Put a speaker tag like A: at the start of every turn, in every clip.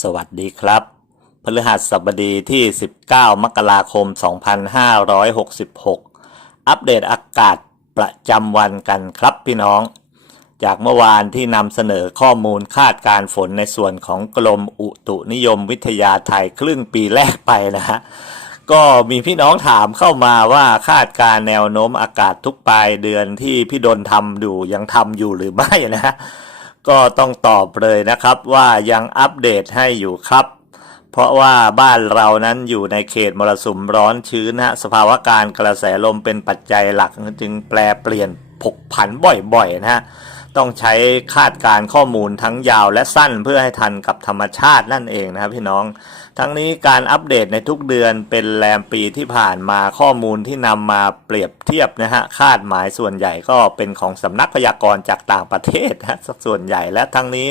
A: สวัสดีครับ พฤหัสบดีที่ 19 มกราคม 2566 อัปเดตอากาศประจำวันกันครับพี่น้อง จากเมื่อวานที่นำเสนอข้อมูลคาดการฝนในส่วนของกรมอุตุนิยมวิทยาไทยครึ่งปีแรกไปนะฮะ ก็มีพี่น้องถามเข้ามาว่าคาดการแนวโน้มอากาศทุกปลายเดือนที่พี่ดนทำอยู่ยังทำอยู่หรือไม่นะฮะ ก็ต้องตอบเลยนะครับว่ายังอัปเดตให้อยู่ครับ เพราะว่าบ้านเรานั้นอยู่ในเขตมรสุมร้อนชื้นนะฮะสภาวะการกระแสลมเป็นปัจจัยหลักจึงแปลเปลี่ยนผกผันบ่อยๆนะฮะ ต้องใช้คาดการ์ข้อมูลทั้งยาวและสั้นเพื่อให้ทันกับธรรมชาตินั่นเองนะครับพี่น้อง ทั้งนี้การอัปเดตในทุกเดือนเป็นแรมปีที่ผ่านมาข้อมูลที่นำมาเปรียบเทียบนะฮะคาดหมายส่วนใหญ่ก็เป็นของสำนักพยากรณ์จากต่างประเทศนะส่วนใหญ่และทั้งนี้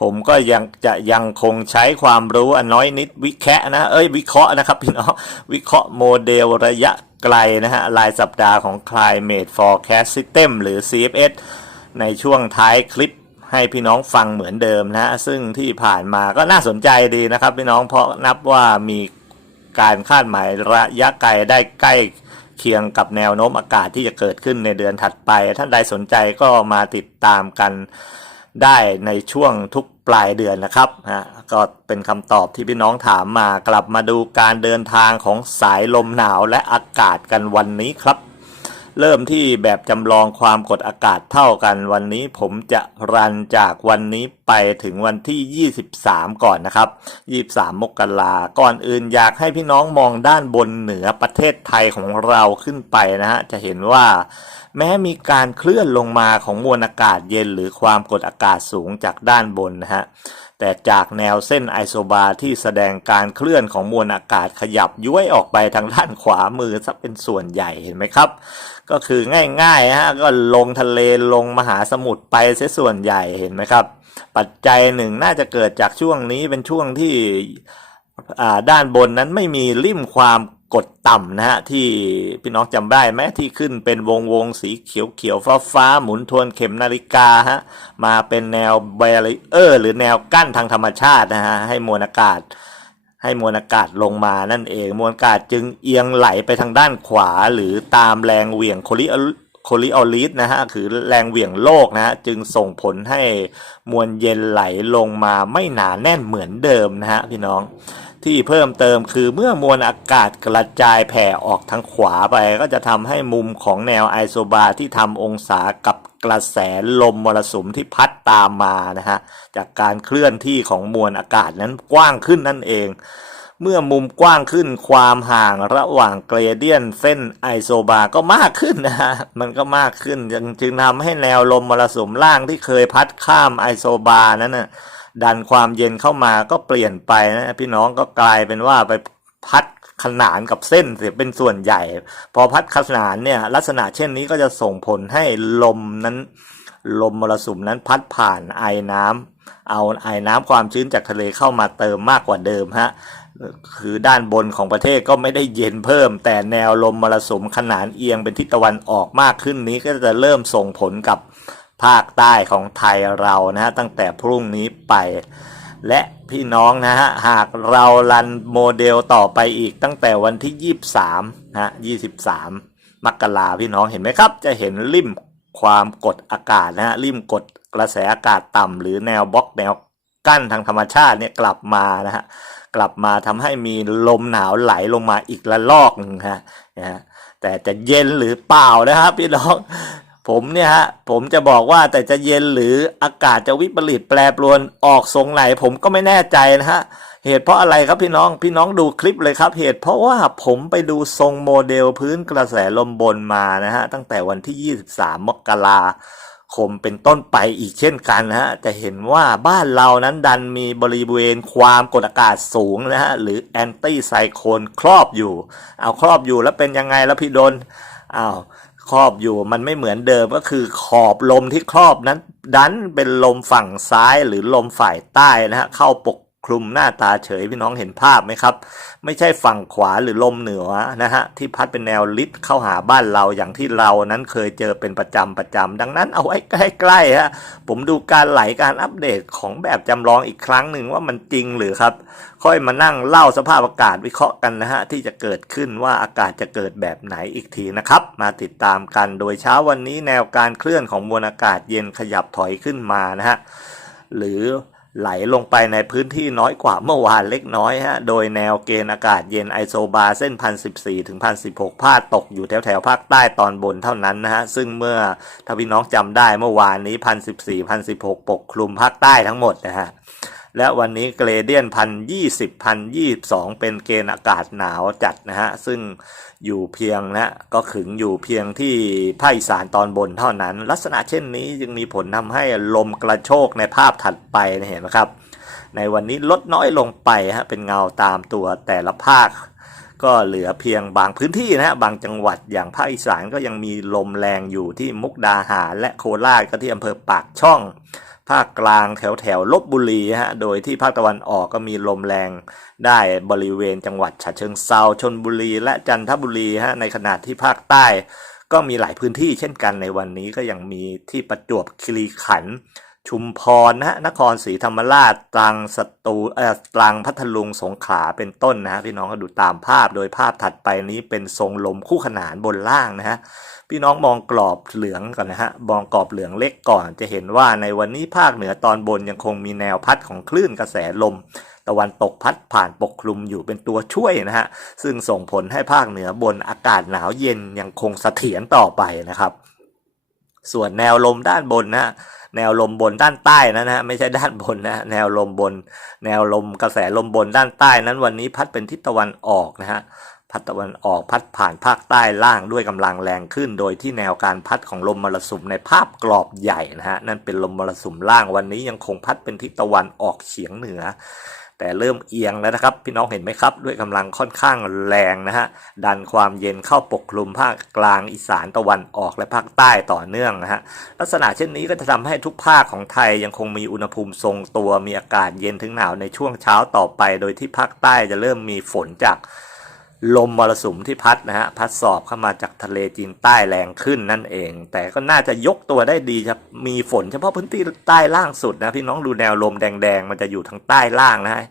A: ผมก็ยังจะยังคงใช้ความรู้อันน้อยนิดวิเคะนะเอ้ยวิเคราะห์นะครับพี่น้องวิเคราะห์โมเดลระยะไกลนะฮะรายสัปดาห์ของ Climate Forecast System หรือ CFS ในช่วงท้ายคลิปให้พี่น้องฟังเหมือนเดิมนะ ซึ่งที่ผ่านมาก็น่าสนใจดีนะครับ พี่น้องเพราะนับว่ามีการคาดหมายระยะไกลได้ใกล้เคียงกับแนวโน้มอากาศที่จะเกิดขึ้นในเดือนถัดไป ท่านใดสนใจก็มาติดตามกันได้ในช่วงทุกปลายเดือนนะครับฮะก็เป็นคำตอบที่พี่น้องถามมากลับมาดูการเดินทางของสายลมหนาวและอากาศกันวันนี้ครับ เริ่มที่แบบจำลองความกดอากาศเท่ากันวันนี้ผมจะรันจากวันนี้ไปถึงวันที่ 23 ก่อนนะครับ 23 มกราก่อนอื่นอยากให้พี่น้องมองด้านบนเหนือประเทศไทยของเราขึ้นไปนะฮะจะเห็นว่า แม้มีการเคลื่อนลงมาของมวลอากาศเย็นหรือความกดอากาศสูงจากด้านบนนะฮะ แต่จากแนวเส้นไอโซบาร์ที่แสดงการเคลื่อนของมวลอากาศขยับย้วยออกไปทางด้านขวามือซะเป็นส่วนใหญ่เห็นไหมครับ ก็คือง่ายๆฮะก็ลงทะเลลงมหาสมุทรไปเสียส่วนใหญ่เห็นไหมครับ ปัจจัยหนึ่งน่าจะเกิดจากช่วงนี้เป็นช่วงที่ด้านบนนั้นไม่มีริมความ กดต่ำนะฮะที่พี่น้องจำได้ไหมที่ขึ้นเป็นวงวงสีเขียวเขียวฟ้าฟ้าหมุนทวนเข็มนาฬิกาฮะมาเป็นแนวเบรีเออร์หรือแนวกั้นทางธรรมชาตินะฮะให้มวลอากาศ ให้มวลอากาศลงมานั่นเอง มวลอากาศจึงเอียงไหลไปทางด้านขวา หรือตามแรงเหวี่ยงโคลิโคลิออลิสนะฮะคือแรงเหวี่ยงโลกนะฮะจึงส่งผลให้มวลเย็นไหลลงมาไม่หนาแน่นเหมือนเดิมนะฮะพี่น้อง ที่เพิ่มเติมคือเมื่อมวลอากาศกระจายแผ่ออกทางขวาไป ก็จะทำให้มุมของแนวไอโซบาร์ที่ทำองศากับกระแสลมมรสุมที่พัดตามมานะฮะจากการเคลื่อนที่ของมวลอากาศนั้นกว้างขึ้นนั่นเอง เมื่อมุมกว้างขึ้นความห่างระหว่างเกรเดียนเส้นไอโซบาร์ก็มากขึ้นนะฮะมันก็มากขึ้นจึงทำให้แนวลมมรสุมล่างที่เคยพัดข้ามไอโซบาร์นั้นนะ ดันความเย็นเข้ามาก็เปลี่ยนไปนะพี่น้องก็กลายเป็นว่าไปพัดขนานกับเส้นเสียเป็นส่วนใหญ่ พอพัดขนานเนี่ยลักษณะเช่นนี้ก็จะส่งผลให้ลมนั้น ลมมรสุมนั้นพัดผ่านไอน้ำเอาไอน้ำความชื้นจากทะเลเข้ามาเติมมากกว่าเดิมฮะคือด้านบนของประเทศก็ไม่ได้เย็นเพิ่ม แต่แนวลมมรสุมขนานเอียงเป็นทิศตะวันออกมากขึ้นนี้ก็จะเริ่มส่งผลกับ ภาคใต้ของไทยเรานะฮะตั้งแต่พรุ่งนี้ไป และพี่น้องนะฮะหากเรารันโมเดลต่อไปอีกตั้งแต่วันที่ 23นะฮะ23 มกราพี่น้องเห็นไหมครับ จะเห็นริมความกดอากาศนะฮะริมกดกระแสอากาศต่ำหรือแนวบล็อกแนวกั้นทางธรรมชาติเนี่ยกลับมานะฮะกลับมาทำให้มีลมหนาวไหลลงมาอีกละลอกหนึ่งฮะนะฮะแต่จะเย็นหรือเปล่านะครับพี่น้อง ผมเนี่ยฮะผมจะบอกว่าแต่จะเย็นหรืออากาศจะวิปริตแปรปรวนออกทรงไหน ผมก็ไม่แน่ใจนะฮะเหตุเพราะอะไรครับพี่น้องพี่น้องดูคลิปเลยครับ เหตุเพราะว่าผมไปดูทรงโมเดลพื้นกระแสลมบนมานะฮะตั้งแต่วันที่ 23 มกราคมเป็นต้นไปอีกเช่นกันนะฮะจะเห็นว่าบ้านเรานั้นดันมีบริเวณความกดอากาศสูงนะฮะหรือแอนตี้ไซโคลนครอบอยู่ เอาครอบอยู่แล้วเป็นยังไงแล้วพี่ดนอ้าว ครอบอยู่ มันไม่เหมือนเดิมก็คือขอบลมที่ครอบนั้น ดันเป็นลมฝั่งซ้ายหรือลมฝ่ายใต้นะฮะเข้าปก คลุมหน้าตาเฉยพี่น้องเห็นภาพไหมครับ ไม่ใช่ฝั่งขวาหรือลมเหนือนะฮะที่พัดเป็นแนวลิดเข้าหาบ้านเราอย่างที่เรานั้นเคยเจอเป็นประจำประจำดังนั้นเอาไว้ใกล้ๆฮะผมดูการไหลการอัปเดตของแบบจำลองอีกครั้งหนึ่งว่ามันจริงหรือครับ ค่อยมานั่งเล่าสภาพอากาศวิเคราะห์กันนะฮะที่จะเกิดขึ้นว่าอากาศจะเกิดแบบไหนอีกทีนะครับ มาติดตามกันโดยเช้าวันนี้แนวการเคลื่อนของมวลอากาศเย็นขยับถอยขึ้นมานะฮะหรือ ไหลลงไปในพื้นที่น้อยกว่าเมื่อวานเล็กน้อยฮะ โดยแนวเกณฑ์อากาศเย็นไอโซบาเส้นพันสิบสี่ถึงพันสิบหกพาดตกอยู่แถวแถวภาคใต้ตอนบนเท่านั้นนะฮะ ซึ่งเมื่อถ้าพี่น้องจำได้เมื่อวานนี้พันสิบสี่พันสิบหกปกคลุมภาคใต้ทั้งหมดนะฮะ และวันนี้เกรเดียนพันยี่สิบพันยี่สองเป็นเกณฑ์อากาศหนาวจัดนะฮะ ซึ่งอยู่เพียงนะก็ขึงอยู่เพียงที่ภาคอีสานตอนบนเท่านั้น ลักษณะเช่นนี้จึงมีผลทำให้ลมกระโชกในภาพถัดไปนะเห็นไหมครับ ในวันนี้ลดน้อยลงไปฮะเป็นเงาตามตัวแต่ละภาคก็เหลือเพียงบางพื้นที่นะฮะบางจังหวัดอย่างภาคอีสานก็ยังมีลมแรงอยู่ที่มุกดาหารและโคราชก็ที่อำเภอปากช่อง ภาคกลางแถวแถวลบบุรีฮะ โดยที่ภาคตะวันออกก็มีลมแรงได้บริเวณจังหวัดฉะเชิงเซาชนบุรี และจันทบุรีฮะ ในขณะที่ภาคใต้ก็มีหลายพื้นที่เช่นกันในวันนี้ก็ยังมีที่ประจวบคีรีขันธ์ ชุมพรนะฮะนครศรีธรรมราชตรังสตูเอ่อตรังพัทลุงสงขลาเป็นต้นนะฮะพี่น้องก็ดูตามภาพโดยภาพถัดไปนี้เป็นทรงลมคู่ขนานบนล่างนะฮะพี่น้องมองกรอบเหลืองก่อนนะฮะมองกรอบเหลืองเล็กก่อนจะเห็นว่าในวันนี้ภาคเหนือตอนบนยังคงมีแนวพัดของคลื่นกระแสลม ตะวันตกพัดผ่านปกคลุมอยู่เป็นตัวช่วยนะฮะซึ่งส่งผลให้ภาคเหนือบนอากาศหนาวเย็นยังคงเสถียรต่อไปนะครับ ส่วนแนวลมด้านบนนะฮะ แนวลมบนด้านใต้นะฮะไม่ใช่ด้านบนนะฮะแนวลมบน แนวลมกระแสลมบนด้านใต้นั้นวันนี้พัดเป็นทิศตะวันออกนะฮะพัดตะวันออกพัดผ่านภาคใต้ล่างด้วยกำลังแรงขึ้น โดยที่แนวการพัดของลมมรสุมในภาพกรอบใหญ่นะฮะนั่นเป็นลมมรสุมล่างวันนี้ยังคงพัดเป็นทิศตะวันออกเฉียงเหนือ แต่เริ่มเอียงแล้วนะครับ พี่น้องเห็นไหมครับ ด้วยกำลังค่อนข้างแรงนะฮะดันความเย็นเข้าปกคลุมภาคกลางอีสานตะวันออกและภาคใต้ต่อเนื่องนะฮะลักษณะเช่นนี้ก็จะทำให้ทุกภาคของไทยยังคงมีอุณหภูมิทรงตัวมีอากาศเย็นถึงหนาวในช่วงเช้าต่อไป โดยที่ภาคใต้จะเริ่มมีฝนจาก ลมมรสุมที่พัดนะฮะพัดสอบเข้ามาจากทะเลจีนใต้แรงขึ้นนั่นเอง แต่ก็น่าจะยกตัวได้ดีจะมีฝนเฉพาะพื้นที่ใต้ล่างสุดนะพี่น้องดูแนวลมแดงๆ มันจะอยู่ทางใต้ล่างนะฮะ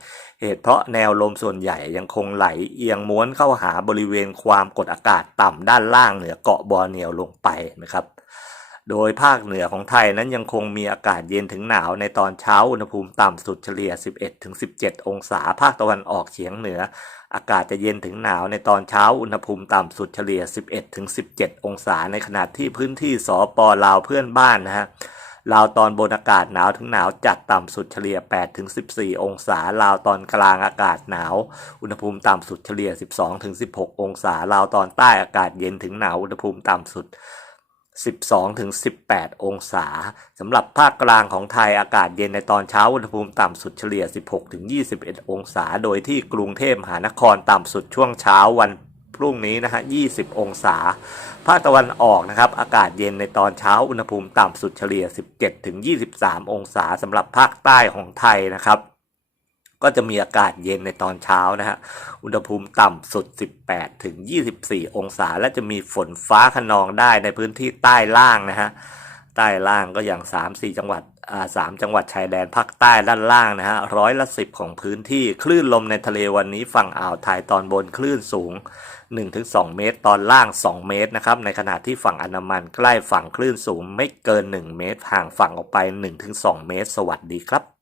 A: เหตุเพราะแนวลมส่วนใหญ่ยังคงไหลเอียงม้วนเข้าหาบริเวณความกดอากาศต่ำด้านล่างเหนือเกาะบอร์เนียวลงไปนะครับ โดยภาคเหนือของไทยนั้นยังคงมีอากาศเย็นถึงหนาวในตอนเช้าอุณหภูมิต่ำสุดเฉลี่ย 11-17 องศาภาคตะวันออกเฉียงเหนือ อากาศจะเย็นถึงหนาวในตอนเช้าอุณหภูมิต่ำสุดเฉลี่ย 11-17 องศาในขณะที่พื้นที่สปลาวเพื่อนบ้านนะฮะลาวตอนบนอากาศหนาวถึงหนาวจัดต่ำสุดเฉลี่ย 8-14 องศา ลาวตอนกลางอากาศหนาว อุณหภูมิต่ำสุดเฉลี่ย 12-16 องศา ลาวตอนใต้อากาศเย็นถึงหนาวอุณหภูมิต่ำสุด 12ถึง18 องศาสำหรับภาคกลางของไทยอากาศเย็นในตอนเช้าอุณหภูมิต่ำสุดเฉลี่ย 16ถึง21 องศา โดยที่กรุงเทพมหานครต่ำสุดช่วงเช้าวันพรุ่งนี้นะฮะ 20 องศา ภาคตะวันออกนะครับ อากาศเย็นในตอนเช้า อุณหภูมิต่ำสุดเฉลี่ย 17ถึง23 องศาสำหรับภาคใต้ของไทยนะครับ ก็จะมีอากาศเย็นในตอนเช้านะฮะ อุณหภูมิต่ำสุด 18 ถึง 24 องศา และจะมีฝนฟ้าขนองได้ในพื้นที่ใต้ล่างนะฮะ ใต้ล่างก็อย่าง 3-4 จังหวัดอ่าสามจังหวัดชายแดนภาคใต้ด้านล่างนะฮะร้อยละสิบของพื้นที่คลื่นลมในทะเลวันนี้ฝั่งอ่าวไทยตอนบนคลื่นสูง 1-2 เมตร ตอนล่าง 2 เมตรนะครับในขณะที่ฝั่งอันดามันใกล้ฝั่งคลื่นสูงไม่เกิน 1 เมตรห่างฝั่งออกไป 1-2 เมตร สวัสดีครับ